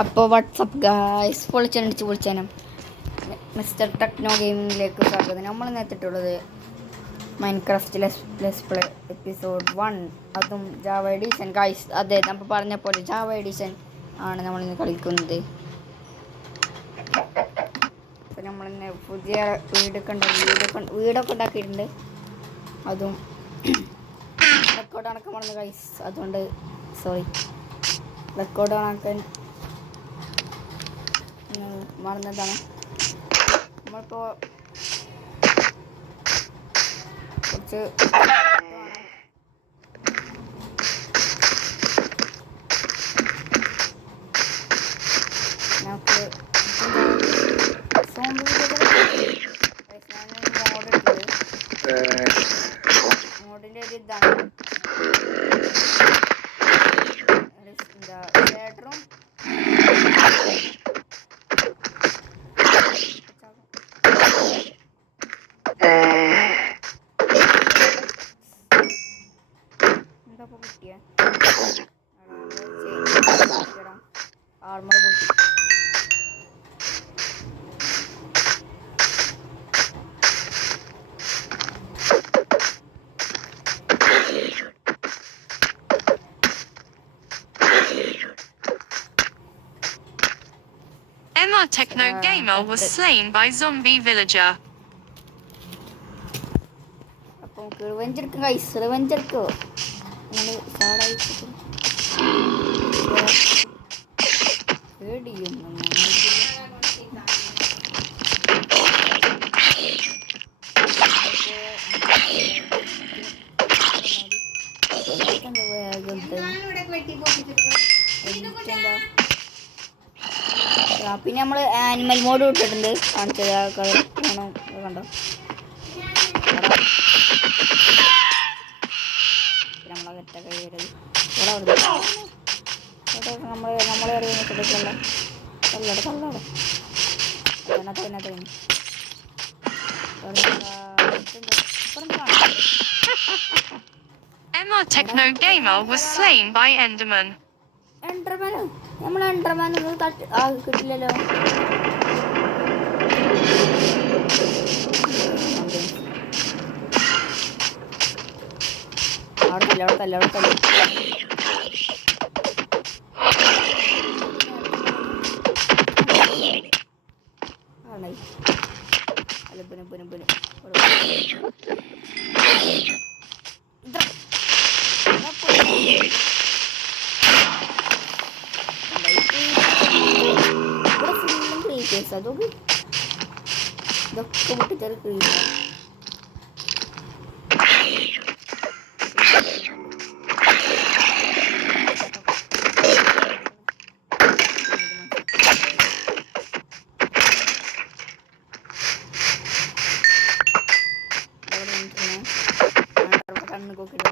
അപ്പോൾ WhatsApp guys പൊളിച്ചാനും mister techno ഗെയിമിങ്ങിലേക്ക് സ്വാഗതം. നമ്മൾ നേരിട്ടുള്ളത് മൈൻക്രാഫ്റ്റ് ലെസ് പ്ലേ എപ്പിസോഡ് 1, അതും ജാവ എഡിഷൻ ഗായ്സ്. അതെ, നമ്മൾ പറഞ്ഞ പോലെ ജാവ എഡിഷൻ ആണ് നമ്മളിന്ന് കളിക്കുന്നത്. അപ്പോൾ നമ്മളിന്ന് പുതിയ വീടൊക്കെ ഉണ്ടാക്കിയിട്ടുണ്ട്. അതും റെക്കോർഡ് കണക്കാൻ മറന്നു ഗായ്സ്, അതുകൊണ്ട് സോറി. റെക്കോർഡ് കണക്കാൻ മറന്നതാണ്. നമ്മളിപ്പോൾ കുറച്ച് നമുക്ക് മോഡിൻ്റെ ഒരു ഇതാണ് ബെഡ്റൂം. ആർമർ പൊട്ടി. MR Techno Gamer was slain by zombie villager. അപ്പോൾ റിവെഞ്ച് എടുക്കും ഗൈസ്, റിവെഞ്ച് എടുക്കോ? പിന്നെ നമ്മൾ ആനിമൽ മോഡ് ഇട്ടിട്ടുണ്ട്, കാണിച്ചത് കണ്ടോ? നമ്മളെ കെട്ട കഴിയരുത് നമ്മളെ അറിയുന്ന ശ്രദ്ധിക്കല്ല. തള്ളടെ MR Techno Gamer was slain by Enderman. നമ്മൾ എൻഡർമാൻ കിട്ടില്ലല്ലോ. അവിടെ തല്ല അതൊക്കെ ഇതൊക്കെ പൊട്ടിച്ചെറി ക്രീം. കണ്ണ് കൊക്കിട്ട്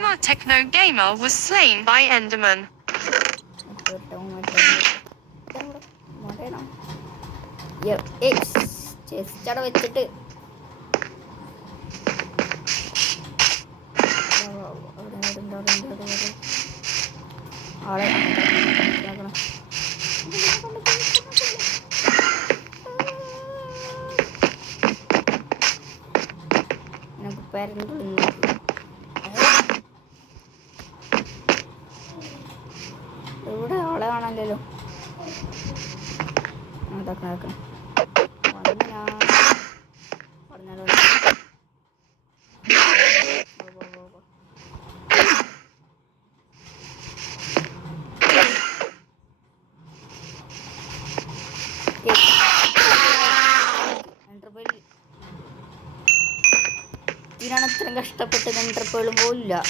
MR Techno Gamer was slain by Enderman. ചെസ്റ്റട വെച്ചിട്ട് ആളെ നമുക്ക് പേരന്റ് ഇവിടെ ആളെ കാണാനല്ലോ. പറഞ്ഞാലോ ഇതിനാണ് ഇത്രയും കഷ്ടപ്പെട്ടത്. എൻ്റർപേളും പോലില്ല.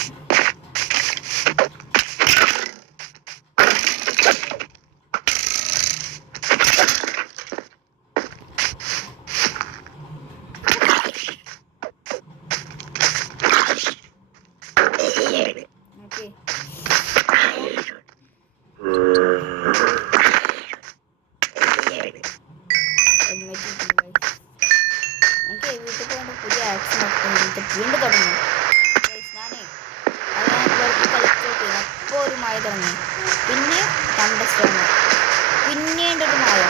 ആക്ഷൻ ഒക്കെ വീണ്ടും തുടങ്ങി. ഞാനേ കളിച്ചോക്കെ അപ്പോൾ ഒരു മഴ തുടങ്ങി. പിന്നെ കണ്ടസ്റ്റാണ്, പിന്നീട് ഒരു മഴ,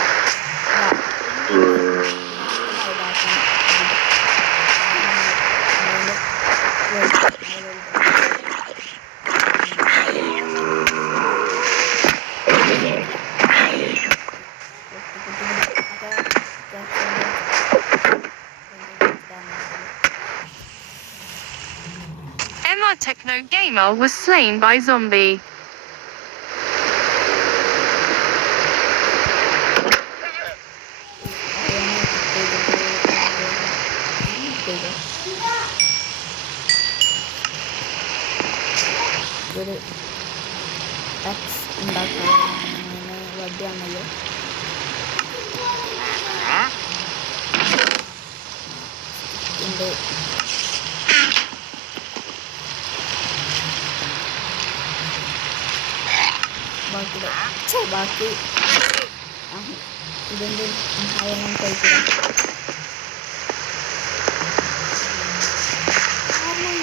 Emma Techno Gamer was slain by zombie. ഒരു ടാക്സ് ഉണ്ടാക്കാൻ വടിയാണല്ലോ. ഉണ്ട് ബാക്കി ഇതെന്ത് അതൊന്നും കഴിക്കില്ല. കാരണം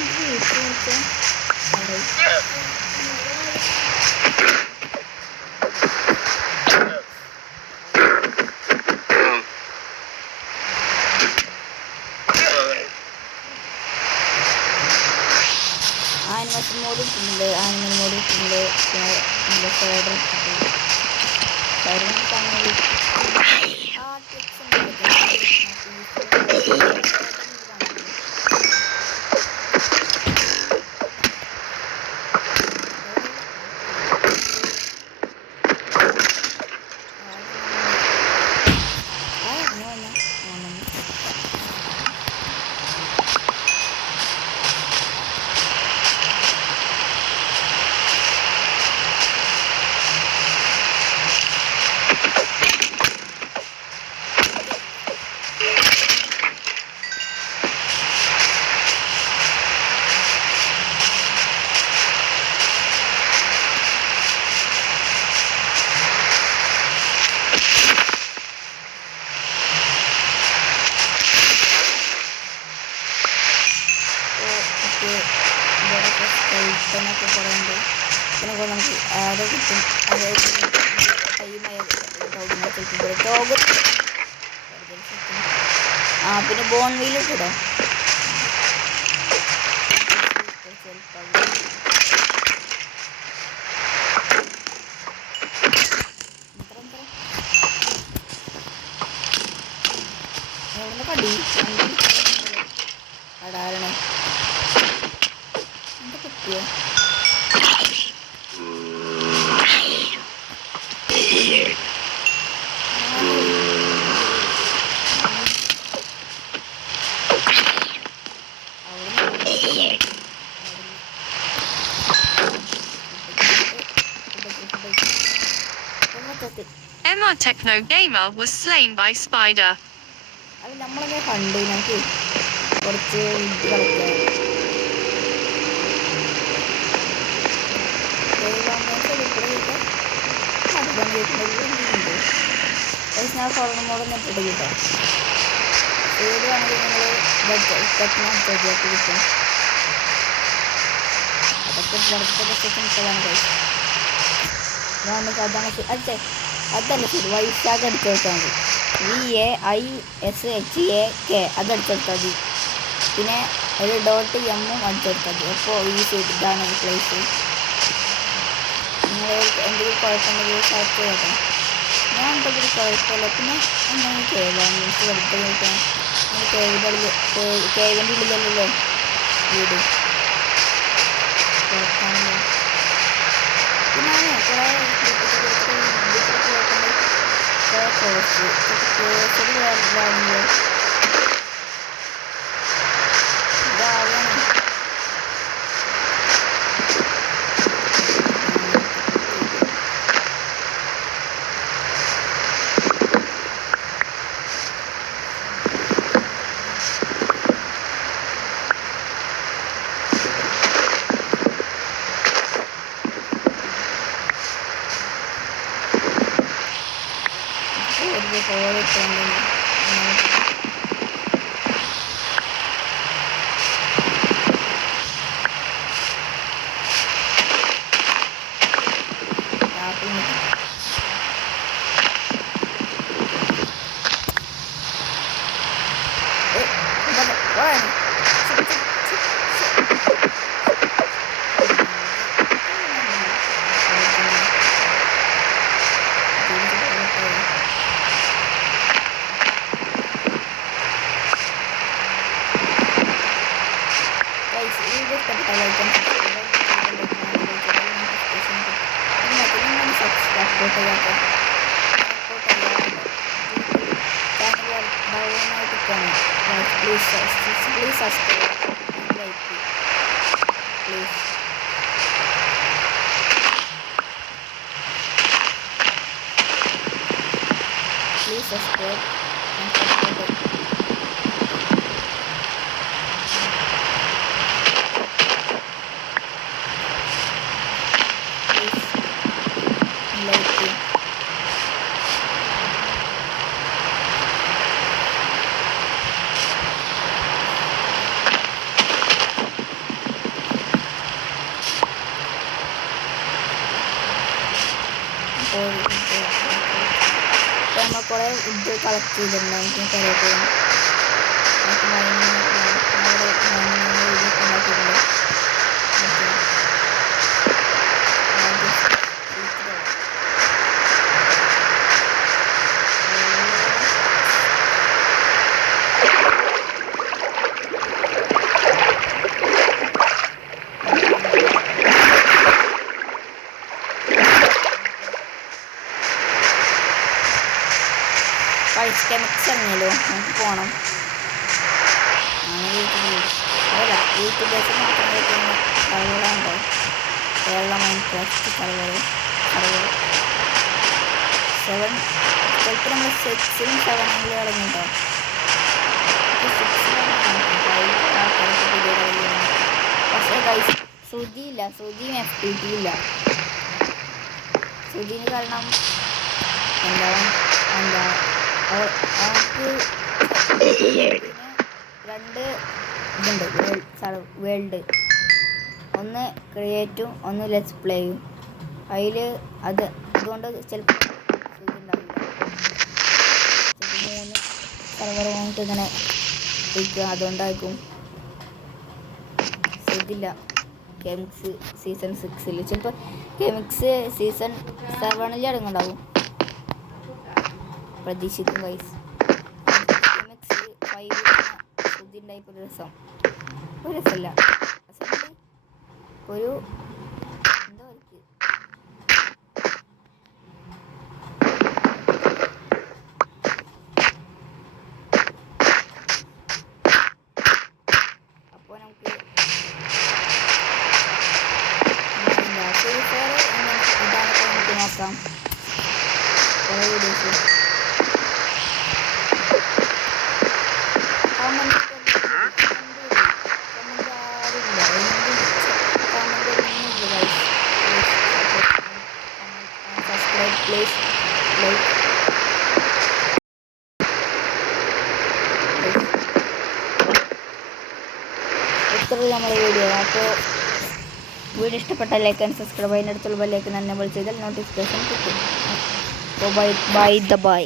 ആനിമേഷൻ മോഡ് ഇട്ടിട്ടുണ്ട്, ആനിമൽ മോഡ് ഇട്ടിട്ടുണ്ട്. പിന്നെ സൈഡർ സ്കെൽട്ടനൊക്കെ കുറേ ഉണ്ട്. പിന്നെ നമുക്ക് ആരോ കിട്ടും, പിന്നെ ബോൺ വീലും കൂടെ കടി അടാരണേ എന്താ പറ്റിയോ. Emma Techno Gamer was slain by spider. അത് നമ്മളെങ്ങനെ കണ്ടു. ഞങ്ങൾക്ക് കുറച്ച് ഇത് കളിക്കാം. ഞാൻ ഫോർമ മോഡൊന്നും ഇട്ടിട്ട് കിട്ടാം. ഏത് വേണമെങ്കിൽ നിങ്ങൾ കിട്ടും. അതൊക്കെ പുറത്തൊക്കെ ഇട്ടതാണ് കഴിച്ചത്. അതാണ് അതെ അതല്ല ശരി. വൈശാഖ് അടിച്ചെടുത്താൽ മതി. VAISHAK അതടിച്ചെടുത്താൽ മതി. പിന്നെ ഒരു .M അടിച്ചെടുത്താൽ മതി. അപ്പോൾ ഈ ഇതാണ് പ്ലേസ്. നിങ്ങൾ എന്തെങ്കിലും കുഴപ്പമുണ്ടെങ്കിൽ സെർച്ച് ചെയ്തോ. ഞാൻ എന്തെങ്കിലും കുഴപ്പമില്ല. പിന്നെ എന്തെങ്കിലും കേൾക്കാം. എനിക്ക് വെറുതെ നോക്കാം. കേവിൻ്റെ ഉള്ളിലല്ലോ വീട്. കുഴപ്പമാണല്ലോ. പിന്നെ കുറേ ഇതാവണം. ഡൗണായിട്ടാണ്. Please subscribe like please. Please subscribe and support it. Please like it. നമ്മൾ കുറേ ഇത് കളക്ട് ചെയ്തിട്ടുണ്ട്. എനിക്ക് കറിവേപ്പില മിക്സ് ഇറങ്ങിയല്ലോ, നമുക്ക് പോകണം. അതല്ല യൂട്യൂബേഴ്സ് മാത്രം കഴിക്കുന്ന കളികളുണ്ടോ? കേരള മൈൻക്രാഫ്റ്റ് കളികൾ 7 ചിലപ്പോൾ നമ്മൾ 6-ലും 7-ലും ഇറങ്ങിട്ടോ. 6-ലും ആൾക്കാർക്ക് പുതിയ കളികളാണ്. പക്ഷേ ഗൈസ് ശ്രുതിയില്ല, ശ്രുതിയും FPT ഇല്ല. ശ്രുതിന് കാരണം എന്താ അവർക്ക് 2 ഇതുണ്ട് വേൾഡ്. ഒന്ന് ക്രിയേറ്റും ഒന്ന് ലെറ്റ്സ് പ്ലേയും. അതുകൊണ്ട് ചിലപ്പോൾ ഉണ്ടാവില്ല. ചിലപ്പോൾ 3 സർവർ വാങ്ങിട്ട് ഇങ്ങനെ വയ്ക്കുക. അതുകൊണ്ടായിരിക്കും ഇതില്ല. ഗെയിംസ് സീസൺ 6-ൽ ചിലപ്പോൾ ഗെയിംസ് സീസൺ 7-ൽ ഇറങ്ങുണ്ടാവും പ്രതീക്ഷിക്കും ഗൈസ്. ഗെയിംസ് 5 ഉണ്ടായപ്പോൾ ഒരു രസമല്ല, ഒരു എന്താ അവർക്ക് അപ്പോൾ നമുക്ക് ഫ്രീ ഫയർ ഇതാണ് നമുക്ക് നോക്കാം. കുറേ വീഡിയോസ് please like ഇത്രയും നമ്മുടെ വീഡിയോ. അപ്പോൾ വീഡിയോ ഇഷ്ടപ്പെട്ട ലൈക്ക് ആൻഡ് സബ്സ്ക്രൈബ്. അതിനടുത്തുള്ള ബെല്ലൈക്കൺ എനേബിൾ ചെയ്താൽ നോട്ടിഫിക്കേഷൻ കിട്ടും. അപ്പോൾ ബൈ.